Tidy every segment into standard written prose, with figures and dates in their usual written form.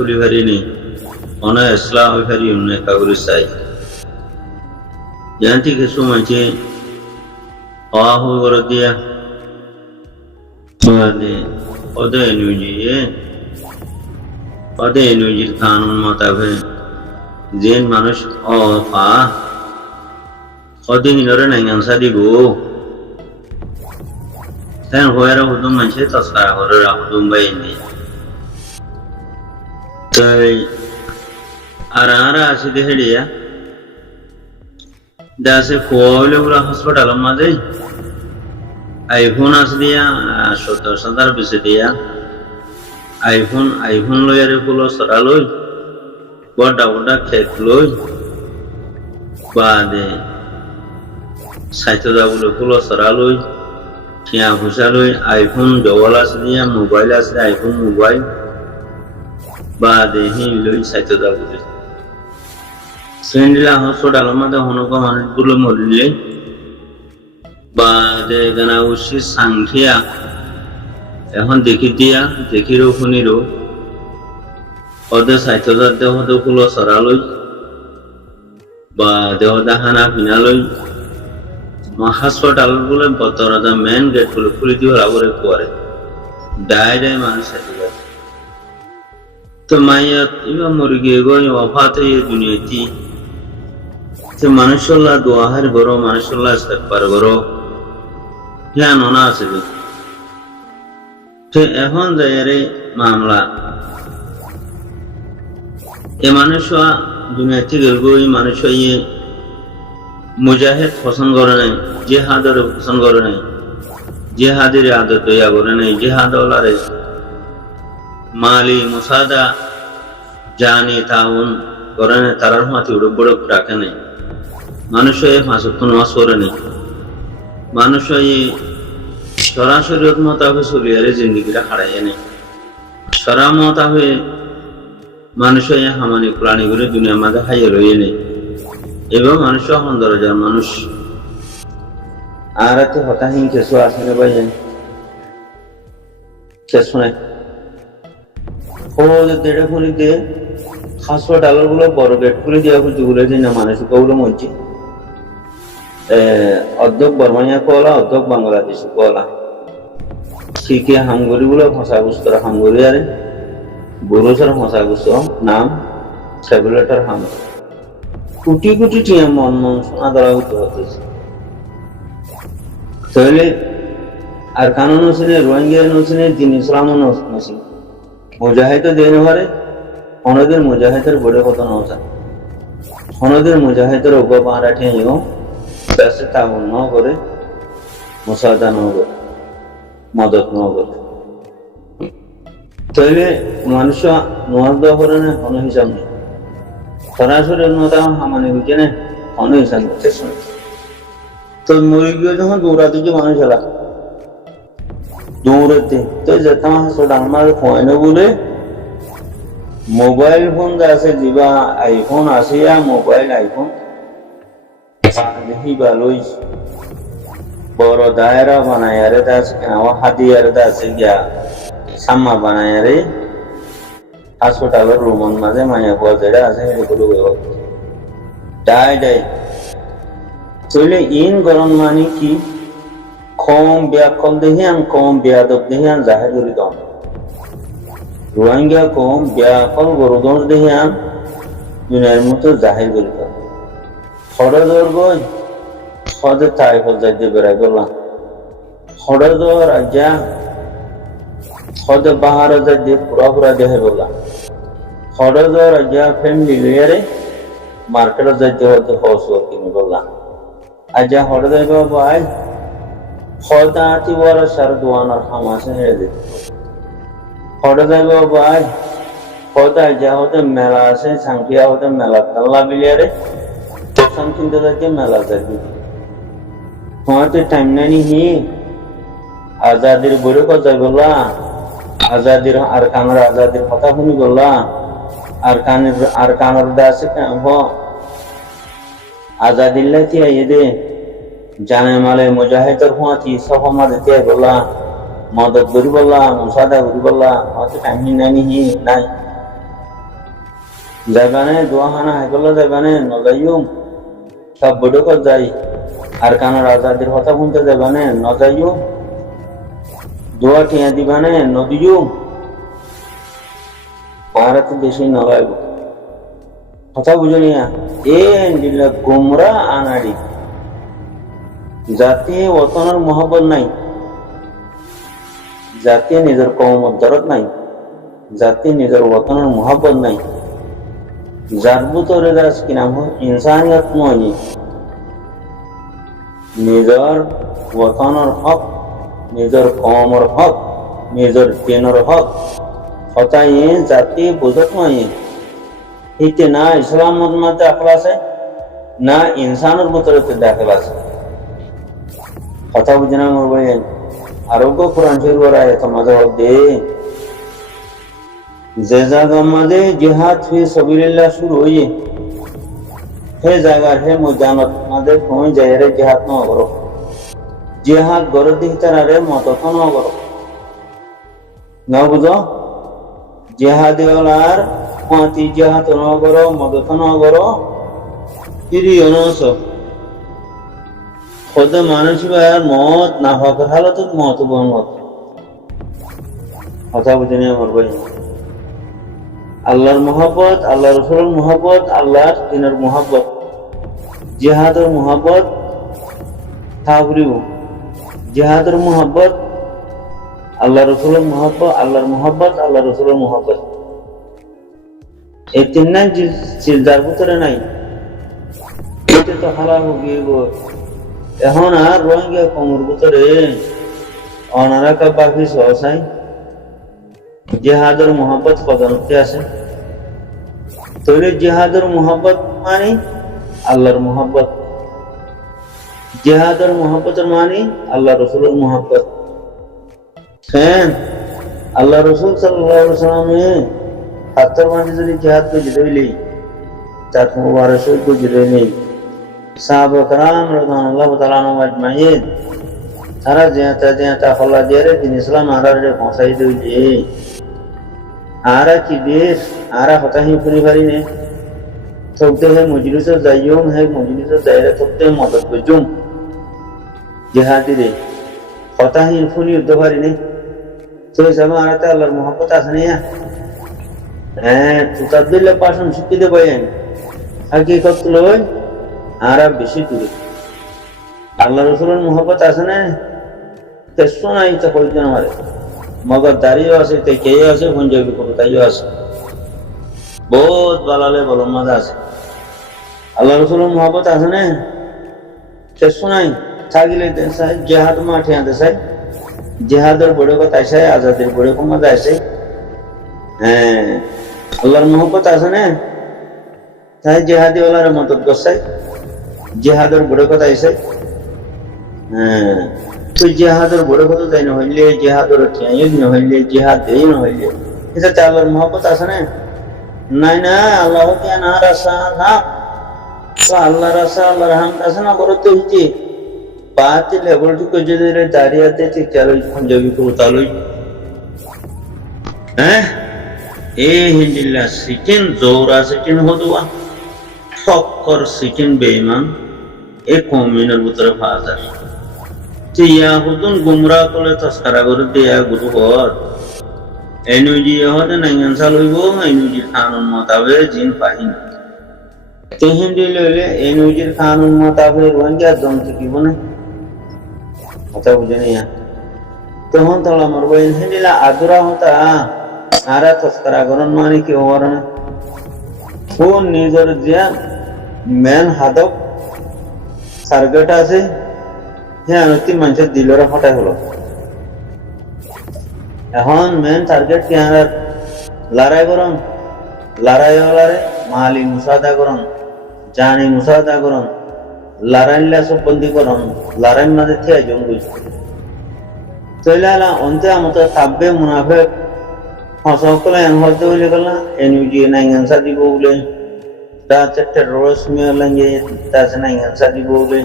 খুলি পারিনি অনেক ইসলাম হয়ে পারি অনেক কাগজ চাই জানতি কিছু মাঝে হওয়া হয়ে করে দিয়া ওদের এনুজির কানুন মোতাবেক যে মানুষ অফা কদিন ধরে নাইগানসা দিব তাই হয়ে হুদুম মানছে তস্কারা করে হুদুম বাইনি তাই আর আছে দেখে দিয়া দাসে কোলে পুরা হসপিটাল মাঝে আইফোন আছে দিয়া 70,000 বেশি দিয়া আইফোন লইয়ারে কুলো সরা লই বড়া বড়া খেত লই বাদে সাইতো দাবুলো কুলো সরা লই খিয়া ভুষা লই আইফোন জওয়াল আছে দিয়া মোবাইল আছে আইফোন মোবাইল বাদে হিন লই সাইতো দাবুলো সেন্ডিলা হসপিটাল মাঝে হনকা মানুষগুলো মরিলে বাদে গানা উসি সাংখিয়া এখন দেখিরো শুনিরো ওদের সাহিত্যদার দেহ কুলো সরালই বা দেহ দেখানা ফিনালই হাসপাতাল বলে বতরা মেন গেট গুলো খুলে দিয়ে আবার করে ডায় মানুষ সাথে তো মাইয়াত ইবা মরে গিয়ে গই ওফাত হয়ে দুনিয়াতি তো মানুষল্লাহ দোয়াহার বড় মানুষল্লাহ ইস্তেগফার করো জ্ঞান অনা আছে তো এখন যাইরে মামলা এ মানুষ দুনিয়াতে গেলবো এই মানুষ মুজাহিদ পছন্দ করে নাই জেহাদের পছন্দ করে নাই জেহাদের আদত তৈয়া করে নাই জেহাদ ওলারে মালি মুসাদা জানি তাউন করে নাই তারার মাথে উড়ে বড় রাখে নাই মানুষ মাসুক নামাজ করে নাই মানুষ সরাসরি মোতাবেক চলিয়ারে জিন্দগিটা হারাইয়া নেই সরা মোতাবেক মানুষ হামানি প্রাণীগুলো দুনিয়ার মাঝে হাইয়ে রয়ে নেই এবং মানুষ দরজার মানুষ আর এত হতাহীন কেসু আছে না ভাই কেসু নাই ও দেড়ে ফুলিতে হাসপাতাল গুলো বড় গেট খুলে দেওয়া খুঁজে যে না মানুষ কৌলো মঞ্চে অর্ধক বর্মাইয়া কলা অর্ধক বাংলাদেশি কলা শিখে হামগরি গুলো ভাষা বুঝতো হামগরি আরে বুড়োসের ভাষা বুঝতো নাম সেগুলেটার হাম কোটি কোটি টিয়া মন শোনা ধরা হতে হতেছে তাহলে আর কানুন হোসেনে রোহিঙ্গা হোসেনে দিন ইসলাম নসিন মুজাহিদ দেন হারে অনদের মুজাহিদের বড়ে কত নৌসা অনদের মুজাহিদের উপ পাহাড়াঠে ব্যস্ত তাগুন ন করে মুসাদা ন করে মদত ন করে তাইলে মানুষ নোয়াজ দেওয়া করে না কোনো হিসাব নেই সরাসরি নদা হামানি বুঝে না কোনো হিসাব করতে তো মরে গিয়ে যখন দৌড়াতে যে মানুষ এলা দৌড়াতে তো যেতাম হাসপাতাল আমার হয় না বলে মোবাইল ফোন আছে দিবা আইফোন আছে মোবাইল আইফোন দেখি ভালোই বড় দায়রা বানায় রে আছে কেন হাতিয়ার আছে গিয়া সাম্মা বানায় রে হাসপাতালের রুমন মাঝে মায়া পাওয়া যেটা আছে সেগুলো ডাই চলে ইন গরম মানে কি কম ব্যাকল দেহিয়ান কম বেয়াদব দেহিয়ান জাহের করি দম রোহিঙ্গা কম ব্যাকল গরুদোষ দেহিয়ান দুনিয়ার মতো জাহির করি দম খড়দর গই খদে তাই ফল যাইতে বেড়াই করলাম খড়দর আজ্ঞা খদে বাহার যাইতে পুরা দেহে বললাম খড়দর আজ্ঞা ফ্যামিলি লইয়ারে মার্কেটে যাইতে হতে হস কিনে বললাম আজ্ঞা হড়দে ভাই খদা আতি বড় সার দোয়ানার হামাসে হেরে দিত হড়দে ভাই খদা আজ্ঞা হতে মেলা আছে সাংখিয়া হতে মেলা তাল্লা বিলিয়ারে কিনতে যাচ্ছে মেলা যাচ্ছে হয়তো টাইম নাই হি আজাদির বড় কথা বললা আজাদির আর কানের আজাদির কথা শুনি বললা আর কানের দাসে আজাদিল্লা তিয়া দে জানে মালে মুজাহিদের হুঁয়াতি সব আমাদের তিয়া বললা মদত করি বললা মুসাদা করি বললা হয়তো টাইম নাই হি নাই যাবানে দোয়াখানা হাইকল্লা যাবানে নজাইম সব বড়কত যাই আর কানার আজাদের কথা শুনতে যাবানে নজাইম দোয়া টিয়া দিবানে নদিও ভারত বেশি নলাইব কথা বুঝনিয়া এ দিল্লা গোমরা আনাড়ি জাতি ওতনের মহব্বত নাই, জাতি নিজের কওমত দরদ নাই, জাতি নিজের ওতনের মহব্বত নাই। যার ভিতরে কি নাম হয় ইনসানিয়ত নয়, নিজের ওতনের হক, নিজের কওমের হক, নিজের দিনের হক হতাই জাতি বুঝত নয়। এতে না ইসলামের মধ্যে দাখিল আছে, না ইনসানের ভিতরে দাখিল আছে। কথা বুঝে না মোর ভাই। আরোগ্য কোরআন শরীফের আয়াত মাঝে দে যে জায়গা মাঝে জিহাদ ফি সাবিলিল্লাহ শুরু হইয়ে হে জায়গার হে ময়দানত মাঝে কোন জায়গায় জিহাদ ন করো, জিহাদ গড়ের দিক তারারে মতত ন করো না বুঝো। জিহাদি ওলার মাতি জিহাদ ন করো, মদত ন করো, ফিরিও নস خود মানুষ আর মত না হওয়ার হালত মত মত কথা বুঝেনি আমার ভাই। আল্লাহর মহব্বত, আল্লাহ রসুলের মহব্বত, আল্লাহর দিনের মহব্বত, জিহাদের মহব্বত থাকরিব, জিহাদের মহব্বত, আল্লাহ রসুলের মহব্বত, আল্লাহর মহব্বত, আল্লাহ রসুলের মহব্বত, এই তিন নাই যার ভিতরে নাই এতে তো হালাল গিয়ে এখন আর রোহিঙ্গা কমর ভিতরে অনারাকা বাকি সহসাই জিহাদের মোহাম্মত কদমতে আছে। তৈরি জিহাদের মোহাম্মত মানে আল্লাহর মোহাম্মত, জিহাদের মোহাম্মতের মানে আল্লাহ রসুলের মোহাম্মত। হ্যাঁ, আল্লাহ রসুল সাল্লাল্লাহু আলাইহি ওয়াসাল্লামে হাত্তর মানে যদি জিহাদ করে জিতইলি তার মুবারক করে জিতইলি সাহাবা کرام রাদিয়াল্লাহু তাআলা আনহুম আজমাইন তারা যেটা হল্লা দিয়ে দিন ইসলাম আরারে পৌঁছাই দিলে আরা কি দেশ আরা হতাহি করি পারি নে থকতে হে মজলিসে যাইয়ুম হে মজলিসে যাইরে থকতে মদত বুঝুম জিহাদি রে হতাহি ফুনি উদ্দ পারি নে তো সব আরাতে আল্লাহর মোহাম্মত আছে না। হ্যাঁ তুতাদিল্লা পাশন শিখিতে পাইন হাকিকত লই আরা বেশি দূরে আল্লাহ রসুলের মোহাম্মত আছে না তেসো নাই তো কইতেন আমারে মগর দাঁড়িয়েও আছে তে কে আছে পঞ্জাবি করো তাইও আছে বহুত বালালে বলো মজা আছে। আল্লাহ রসুলের মোহাম্মত আছে না তেসো নাই থাকিলে দেশাই জেহাদ মাঠে আনতে চাই জেহাদের বড় কথা আসে আজাদের বড় মজা আসে। হ্যাঁ আল্লাহর মোহাম্মত আছে না তাই জেহাদি ওলার মদত করছে জিহাদের বড় কথা এসে। হ্যাঁ তো জিহাদের বড় কথা তাই না হইলে জিহাদের না হইলে জিহাদ এই না হইলে এটা আল্লাহর মহব্বত আছে না নাই না আল্লাহ না রাসা না তো আল্লাহ রাসা আল্লাহ রহমান আছে না বড় তো হইছে বাতি লেবলটুকু যদি দাঁড়িয়েতে ঠিক চালু পঞ্জাবি করো তালুই। হ্যাঁ এ হিন্দিল্লা সিটিন জোরা সিটিন হদুয়া ফক্কর সিটিন বেঈমান এ কওমিনের ভিতরে ফাজার তিয়া হুদুন গুমরাহ করে তসকারা করে দেয়া গুরু হর এনুজি হতে নাইগান সালইব এনুজি কানুন মোতাবেক জিন পাহিন তেহিন দিলে এনুজির কানুন মোতাবেক রোহিঙ্গা জমতে কি বনে কথা বুঝে নিয়া তখন তাহলে আমার বই হিন্দিলা আদুরা হতা আরা তসকারা করেন মানে কি হওয়ার না কোন নিজের যে মেন হাদক টার্গেট আছে হ্যাঁ অতি মানুষের দিলরা ফটাই হলো এখন মেন টার্গেট কি আর লড়াই করুন লড়াই হলারে মালি মুসাদা করুন জানি মুসাদা করুন লড়াইলা সব বন্দি করুন লড়াই মাঝে থেকে জঙ্গি তৈলা অন্তে আমাদের কাব্যে মুনাফেক সকলে হতে বলে গেল এনইউজি নাইগানসা দিব বলে তা টেরোরিস্ট মেলেঙ্গে তাছে নাইগানসা দিব বলে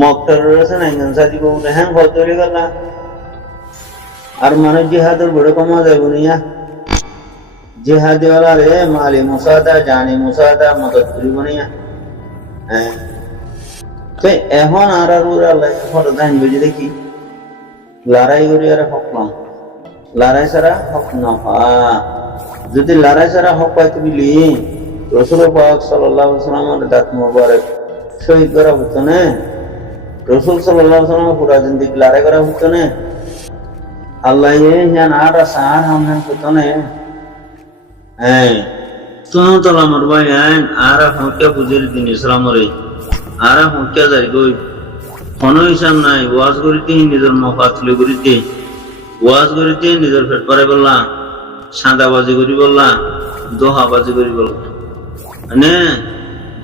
মক টেরোরিস্ট নাইগানসা দিব বলে হ্যাঁ হতে বলে গেল আর মানুষ জিহাদের বড় কমা যাইব নিয়া জিহাদিওয়ালা রে মালি মুসাদা জানি মুসাদা মদত করিব নিয়া তো এখন আর আল্লাহ ফটো দান বুঝি দেখি লড়াই করি আর হক না লড়াই ছাড়া হক না যদি লড়াই ছাড়া হক পাইতে বিলি রসুল পাক সাল্লাল্লাহু আলাইহি ওয়াসাল্লামের দাঁত মোবারক শহীদ করা হতো না রসুল সাল্লাল্লাহু আলাইহি ওয়াসাল্লাম পুরা জিন্দেগি লড়াই করা হতো না আল্লাহ ইয়ান আর সার হামনে হতো না তুমি তো আমার ভাই আর হকে বুঝের দিন ইসলাম রে আর হকে যাই গই কোনো হিসাব নাই ওয়াজ করিতে নিজের মফা তুলে করিতে ওয়াজ করিতে নিজের পেট ভরে বললাম সাদাবাজি করি বললাম দোহাবাজি করি বললাম মানে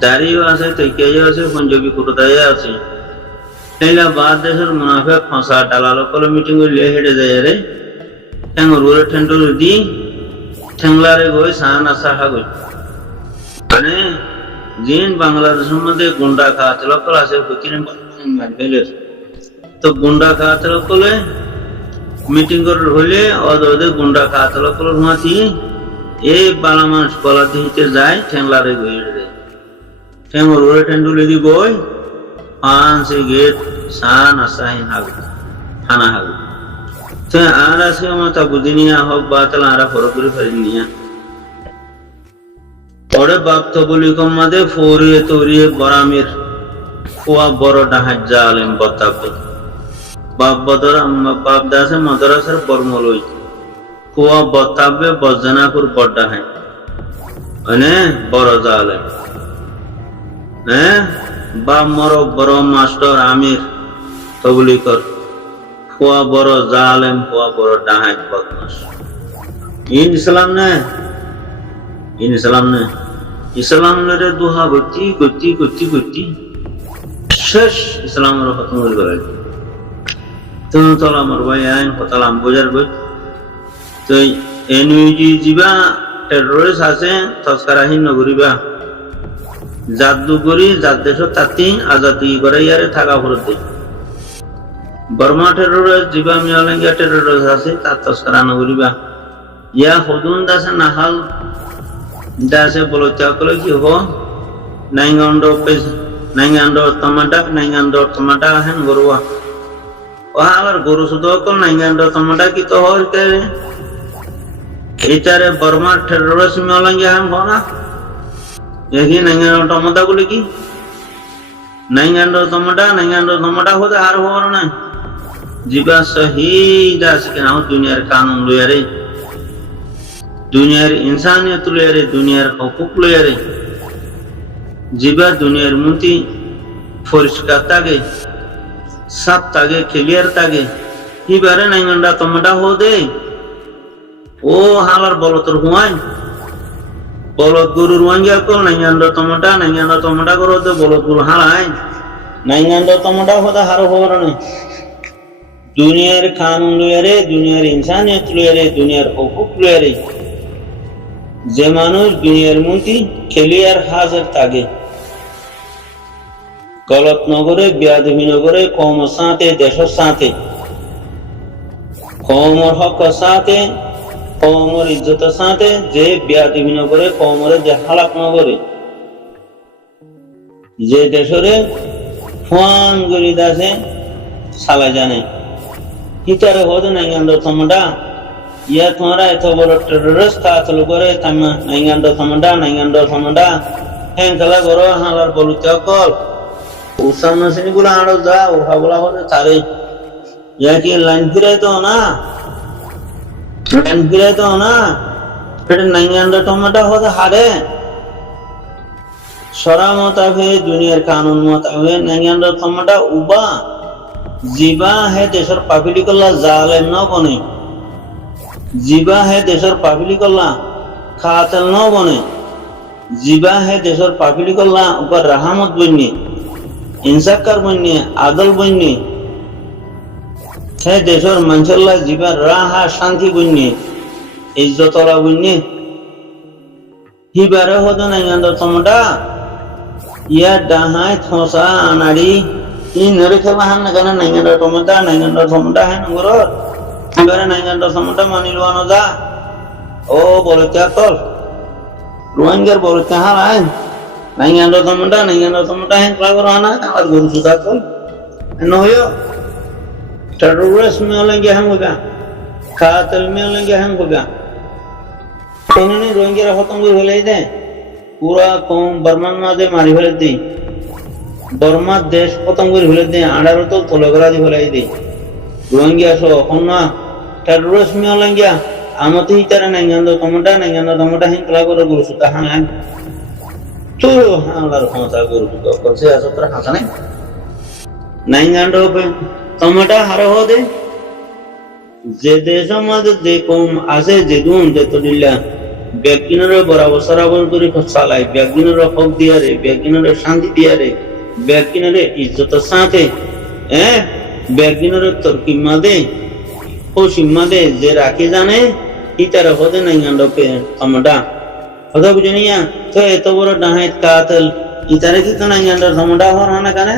দাড়িও আছে তৈকিয়াও আছে পঞ্জাবি কুটুতাই আছে এইলা বাদ দেশের মুনাফেক ফাঁসা ডালালো কলে মিটিং করিলে হেঁটে যায় রে ঠেঙ্গুর ঠেন্টুর দি ঠেংলারে গই সাহান আসা গই মানে জিন বাংলাদেশের মধ্যে গুন্ডা খাওয়াতে লক্ষ্য আছে তো গুন্ডা খাওয়াতে লক্ষ্যলে মিটিং করে হইলে ওদের গুন্ডা খাওয়াতে লক্ষ্য হুঁয়াতি এই বালা মানুষ গলা দিতে যায় ঠেংলারে গই দেয় ঠেঙ্গুর ঠেন্টুলে দি গই পাঁচ গেট সাহান আসা হানা হাগু তো আর আজকে মাতা বুঝি নিয়া হোক বা তাহলে আর পুরোপুরি ফেরি নিয়া পরে বাপ্ত বলি কম্মাদে ফরিয়ে তরিয়ে বরামের কুয়া বড় ডাহাজ্জা আলেম বতাবে বাপ বদর বাপ দাসে মদরাসের বর্মলই কুয়া বতাবে বজানাপুর বড্ডা হয় মানে বড় জালেম বাপ মর বড় মাস্টার আমির তবলি কর কুয়া বড় জালেম কুয়া বড় ডাহাজ বদমাস ইসলাম নে ইসলাম রে দুহা গতি গতি গতি গতি শেষ ইসলামের খতম করে গেল তুমি তো আমার ভাই আইন কথালাম বোঝার বই তো এনইউজি যিবা টেররিস্ট আছে তস্কারাহীন নগরিবা জাদু করি যার দেশ তাতি আজাদি করে ইয়ারে থাকা ফরতে বর্মা টেররিস্ট যিবা মিয়ালেঙ্গা টেররিস্ট আছে তার তস্কারা নগরিবা ইয়া হদুন দাসে নাহাল দাসে বলো চাকলে কি হো নাইঙ্গান্ডো টমাটা হেন গরুয়া ও আবার গরু শুধু কল নাইঙ্গান্ডো টমাটা কি তো হর কে এটারে বর্মা টেররিস্ট মিয়ালেঙ্গা হেন হনা দেখি নাইঙ্গান্ডো টমাটা বলে কি নাইঙ্গান্ডো টমাটা হতে আর হওয়ার না জিবা সহি দাস के नाम दुनियार कानून लयारे दुनियार इंसानियत लयारे दुनियार हकूक लयारे जिबा दुनियार मुंती फरिश्ता तागे सब तागे क्लियर तागे हिबारे नाइंगंडा तमडा हो दे ओ हालार बलतर हुआय बलत गुरु रुआंगिया को नाइंगंडा तमडा करो दे बलत गुरु हालाय नाइंगंडा तमडा होदा हारो होर नहीं दुनियार कानून लयारे दुनियार इंसानियत लयारे दुनियार हकूक लयारे जे मानुष दुनियार मुंती क्लियर हाजिर तागे गलत नगरे बेयादबी नगरे कौमर साथे देशर साथे कौमर हक साथे कौमर इज्जत साथे जे बेयादबी नगरे कौमर जे हालाक नगरे जे देशरे फान गरिदा से साला जाने हितारे होदे नाइंगांडो तमडा या तुम्हारा एतो बड़ो टेररिस्ट का चलो करे तम नाइंगांडो तमडा हेंकला गरो हालार बोलु चकल उसाम नसिनी गुला आड़ो जा उहा बोला होदे तारे या कि लाइन फिरे तो ना फिर नाइंगांडो तमडा होदे हारे शरा मोताबे दुनियार कानून मोताबे नाइंगांडो तमडा उबा जीवा है देशर पापिली कल्ला जालेम न बने जीवा है देशर पापिली कल्ला खातल न बने जीवा है देशर पापिली कल्ला ऊपर रहमत बन्ने इंसाकार बन्ने आदल बन्ने है देशर मंचल्ला जीवा राहा शांति बन्ने इज्जतला बन्ने ही बारे होता नहीं अंदर तमडा या डाहाय थोसा अनाड़ी इन नरेखे बाहन नगना नाइंगांडो टमाटा है नंगरो इबारे नाइंगांडो टमाटा मानिलवानो जा ও বলতে কল রোহিঙ্গার বলতে হারায় নাইঙ্গান্ডো তমটা হেন ক্লাবর আনা আর গরু সুদা কল নয় terus meolengge hangoga katel meolengge hangoga কোননি রোহিঙ্গারা খতম করে ফেলে দেয় পুরা কম বর্মান মাঝে মারি ফেলে দেয় বর্মা দেশ খতম করে ফেলে দেয় আড়ারো তো তোলে করা দিয়ে ফেলাই দেয় রোহিঙ্গা সহ না terus meolengge আমতে হিতারা নাইঙ্গান্ডো তমটা হেন ক্লাবর গরু সুদা হাঙ্গান তো হাঙ্গার ক্ষমতা গরু সুদা কলসে আসতরা হাসানে নাইঙ্গান্ডো टमाटा हरा हो दे जे देशामध्ये जे कोम असे जे दोन देतो दिल्या ব্যক্তিনরে বরাবর সরাবর করে ফসালাই ব্যক্তিনরে হক দিয়া রে ব্যক্তিনরে শান্তি দিয়া রে ব্যক্তিনরে ইজ্জতের সাথে ব্যক্তিনরে তরকি মাদে খুশি মাদে যে রাখে জানে ইতারা হদে নাই গন্ডপে টমাটা কথা বুঝনিয়া তো এত বড় ডাহাত কাতল ইতারে কি কানা গন্ড টমাটা হর হানা কানে